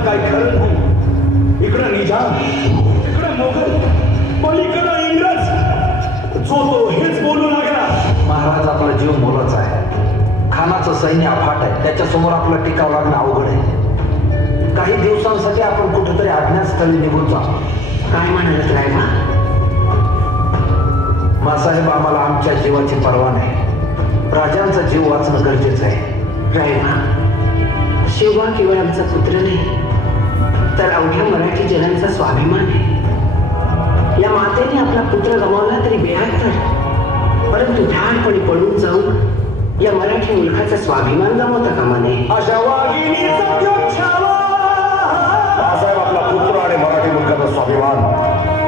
युद्धाचं काय खरं नाही. इकडं निजाम, इकडं मोगल, पलीकडं इंग्रज. जो तो हेच बोलू लागला. महाराज आपला जीव मोलाचा आहे. खानाचं सैन्य अफाट आहे. त्याच्यासमोर आपला टिकाव लागणं अवघड आहे. काही दिवसांसाठी आपण कुठेतरी अज्ञातस्थळी निघून जा. काय म्हणालत रायमा? मासाहेब, आम्हाला आमच्या जीवाची पर्वा नाही. राजांचा जीव वाचणं गरजेचं आहे. रायमा, शिवा केवळ आमचा पुत्र नाही, तर अवघ्या मराठी जनांचा स्वाभिमान आहे. या मातेने आपला पुत्र गमावला तरी बेहत्तर, परंतु ठाणपणे पळून जाऊन या मराठी मुलखाचा स्वाभिमान गमावता कामा नये. अशा वाघिणीचा त्योग छावा. मासाहेब, आपला पुत्र आणि मराठी मुलखाचा स्वाभिमान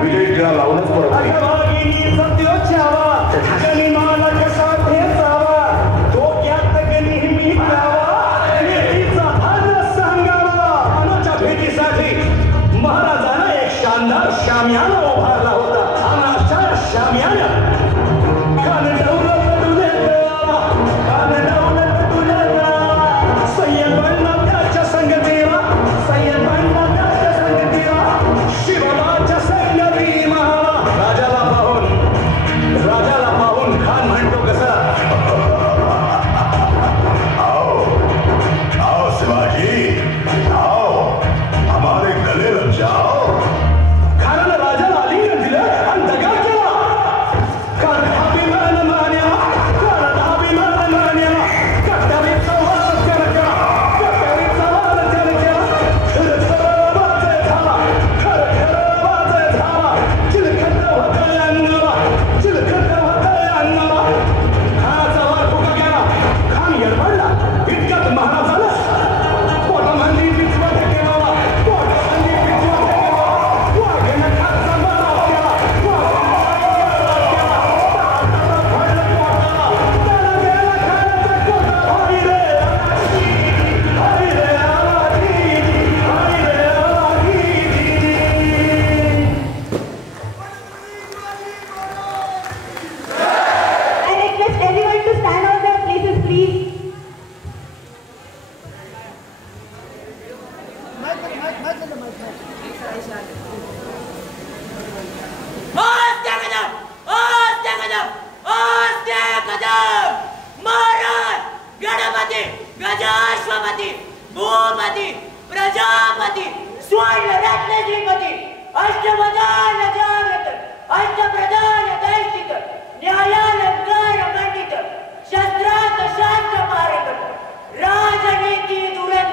विजयी टिळा लावूनच परत अशा वाघिणीचा त्योग छावा. गनिमाला कसा ठेचावा, डोक्यात नेहमी द्यावा, नेहमीचा धान सांगावा. खानाच्या भेटीसाठी महाराजांना एक शानदार शामियाना उभारला होता. आणि अशा शामियाना खान दौलत तुझे देवा, खान दौलत तुझे देवा. सय्यद बनला त्याच्या संगतीला, सय्यद बनला त्याच्या संगतीला. शिवबाच्या सैन्याची महाला. राजाला पाहून खान म्हणतो कसा, आओ शिवाजी, आओ, हमारे गले लग जाओ. खानानं राजाला आलिंगन दिलं आणि दगा केला. अभिमान मान्या, अभिमान मान्या. कट्टारीचा वार त्यानं केला, कट्टारीचा वार त्यानं केला. खरं वाजे झाला, खरं वाजे झाला. चिलखत होतंय अंगाला, चिलखत होतंय अंगाला. खानाचा वार फुका गेला. खान येडपडला. इतक्यात महाराजाला पोटामध्ये पिचवट केला, पोटामध्ये पिचवट केला. वाघेनं खानचा मारा केला, गजाश्वपती, भूपती, प्रजापती, स्वर्ण रत्न श्रीपती, अष्टप्रधान जागृत, अष्टप्रधान दैशिक, न्यायालंकार मंडित, शस्त्रात शास्त्र पारंगत, राजनीती दुरंत